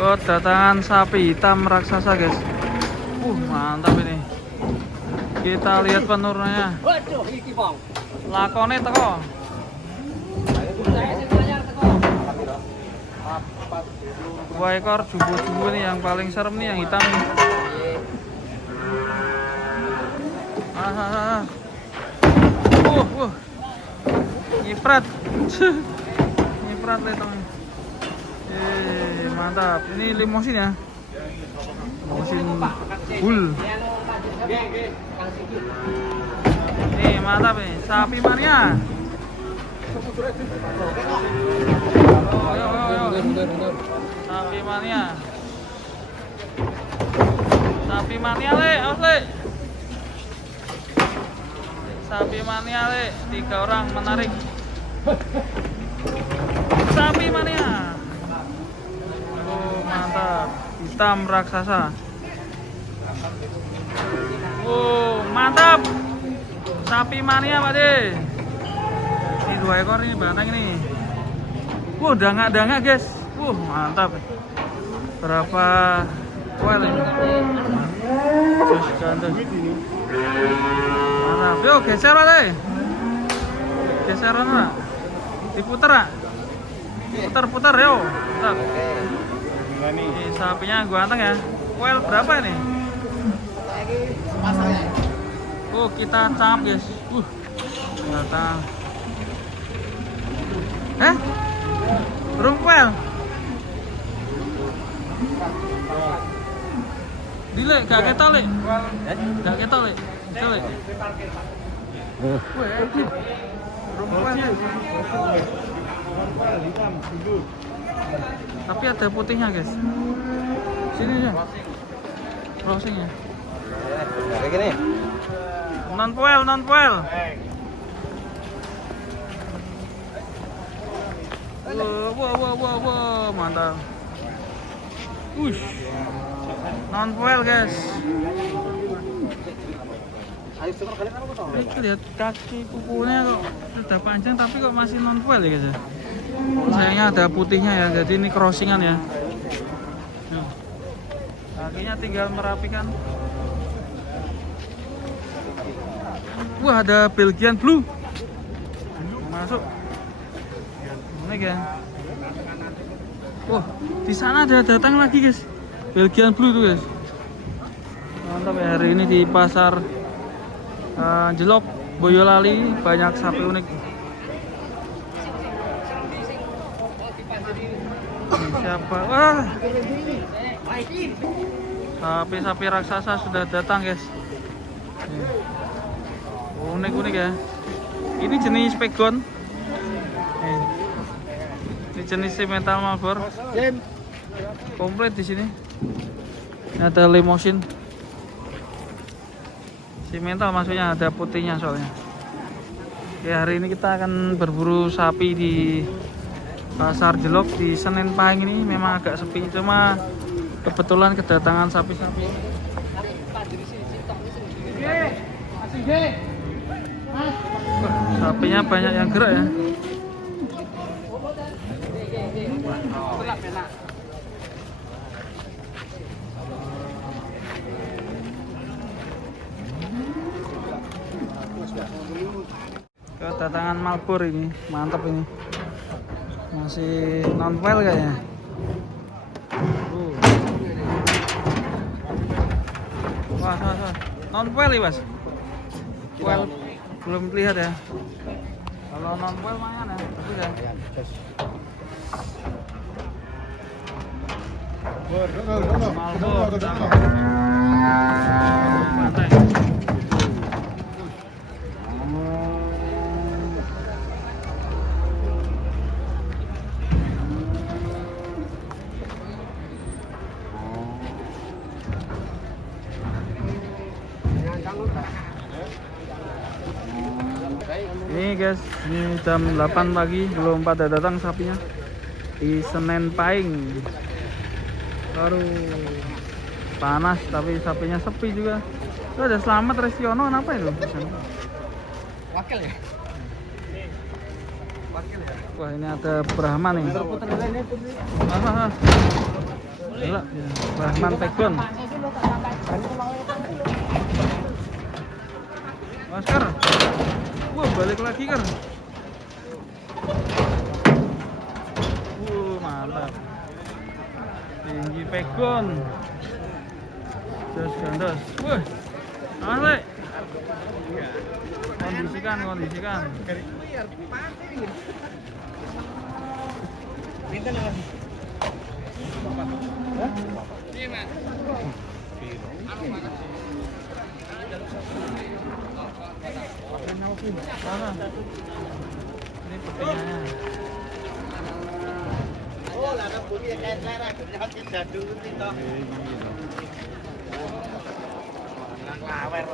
Kedatangan sapi hitam raksasa, guys. Mantap ini. Kita lihat penurunannya. Waduh, iki bang. Lakone teko. Dua ekor jumbo-jumbo nih, yang paling serem nih yang hitam nih. Nyiprat. Nyiprat letong. Mantap. Ini limosin ya. Limosin bull. Nih mantap nih, sapi mania. Sapi mania. Sapi mania le, awas le. Sapi mania le, 3 orang menarik. Sapi mania. Oh mantap, hitam raksasa. Oh mantap, sapi mania Pak De. Ini 2 ekor ini batang ini. Dangak-dangak guys. Mantap. Berapa well ini? Terus ganteng. Mantap. Yo geser Pak De. Geser mana? Diputer ah. Putar-putar yo. Mantap. Ini sapinya ganteng ya. Well berapa ini? Kita cap guys. Datang. Rumpel. Dilek gak ketok lek. Gak ketok lek. Lek. Rumpel. Tapi ada putihnya guys. Sini aja. Crossing ya. Kayak gini. Non poel. Wow, mantap. Non poel guys. Lihat kaki kukunya kok sudah panjang tapi kok masih non poel ya guys ya. Sayangnya ada putihnya ya, jadi ini crossingan ya. Kakinya tinggal merapikan. Ada Belgian Blue. Masuk. Ini kan. Di sana ada datang lagi guys. Belgian Blue tuh guys. Mantap ya, hari ini di pasar Jelok Boyolali banyak sapi unik. Siapa? Sapi-sapi raksasa sudah datang guys. Unik-unik ya. Ini jenis pegon. Ini jenis Simmental Malbor. Komplit di sini. Ini ada limosin. Simmental maksudnya, ada putihnya soalnya. Oke, hari ini kita akan berburu sapi di Pasar Jelok di Senen Pahing ini. Memang agak sepi, cuma kebetulan kedatangan sapi-sapi. Sapinya banyak yang gerak ya. Kedatangan Malbor ini, mantap ini. Masih non-well kayaknya. Wah. Non-well ya, Mas? Well, belum terlihat ya. Kalau non-well mana ya? Bagus ya. Malbor. Santai. Ini guys, ini jam 8 pagi, belum pada datang sapinya di Senen Pahing. Panas tapi sapinya sepi juga. Itu ada Selamat Restiono, kenapa itu? Wakil ya? Wah, ini ada Brahma nih. Ya, Bahman Pegon. Oscar. Wah, balik lagi kan. Mantap. Tinggi Pegon. Terus gandos. Wah. Asik. Kondisikan. Minta lagi. Mana? Ini petinya. Oh, lah nak bunyi kayak cara kerja kita dulu itu. Nang lawer.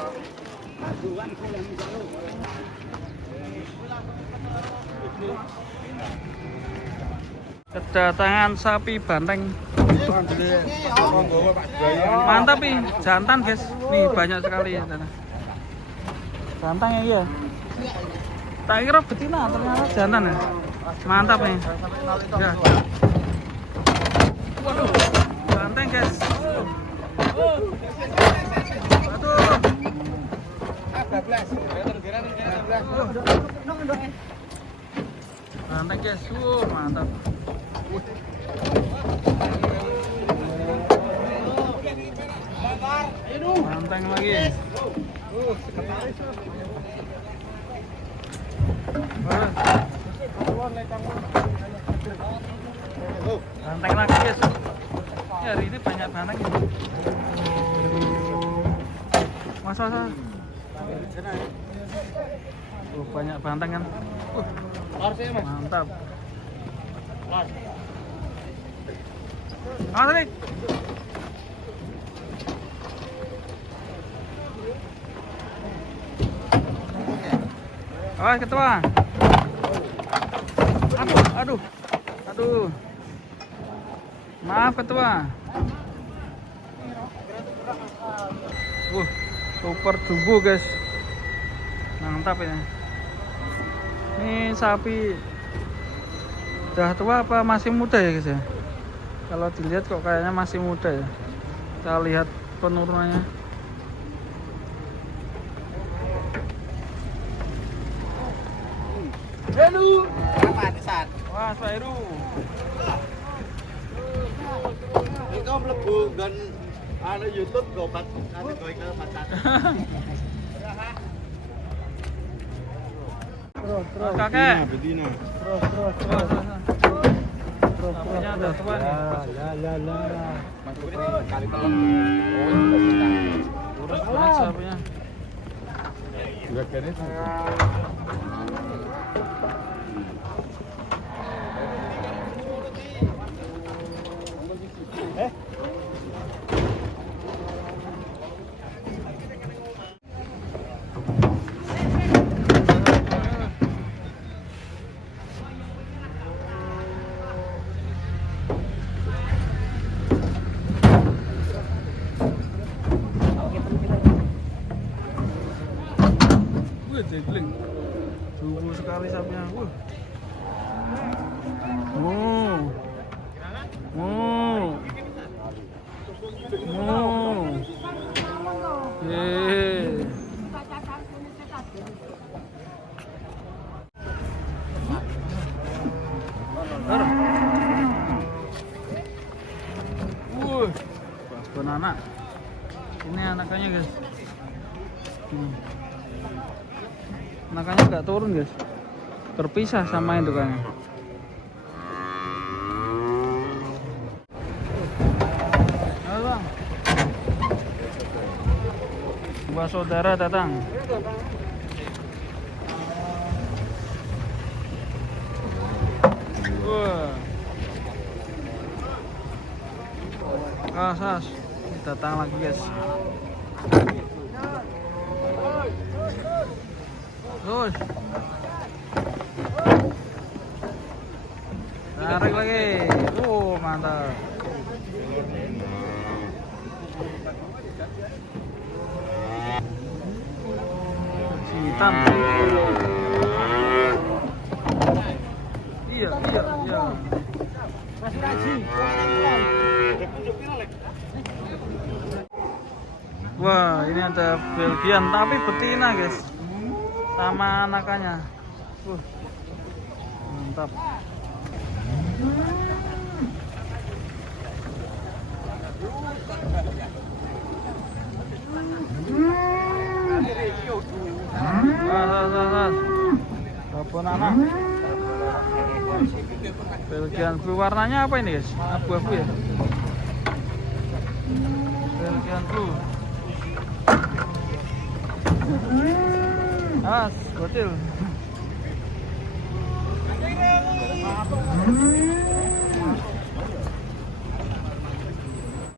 Aduan film dulu. Kedatangan sapi banteng. Mantap nih, jantan guys. Nih banyak sekali ya. Jantan ya iya. Tak kira betina, ternyata jantan ya. Mantap nih. Ya. Waduh, banteng guys. Aduh. Banteng guys, mantap. Banteng lagi. Banteng lagi guys. Ya, hari ini banyak banteng. Masa. Banyak banteng kan. Mantap. Asik. Awas ketua. Aduh. Maaf ketua. Super jumbo guys. Mantap ini. Ini sapi udah tua apa masih muda ya guys ya? Kalau dilihat kok kayaknya masih muda ya. Kita lihat penurunannya. Halo. Apa saat? Wah, Pak Heru. Ini kau mlebu dan ada YouTube gobat ada goikel pacat. Terus kakek. Betina. Terus. Sapinya udah tua nih. Masuk ini kali telur. Urus banget sapinya. Juga kene. Jengling. Jumbo sekali sapinya. Anak. Ini anakannya guys. Anakannya nggak turun guys, terpisah sama indukannya. Halo bang, dua saudara datang. Asas datang lagi guys. Terus tarik lagi. Mantap. Hitam. Iya. Masih kaji. Wah, ini ada Belgian tapi betina, guys. Sama anakannya. Mantap. Apa anak? Belgian blue, warnanya apa ini, guys? Abu-abu ya. Belgian blue. Bocil.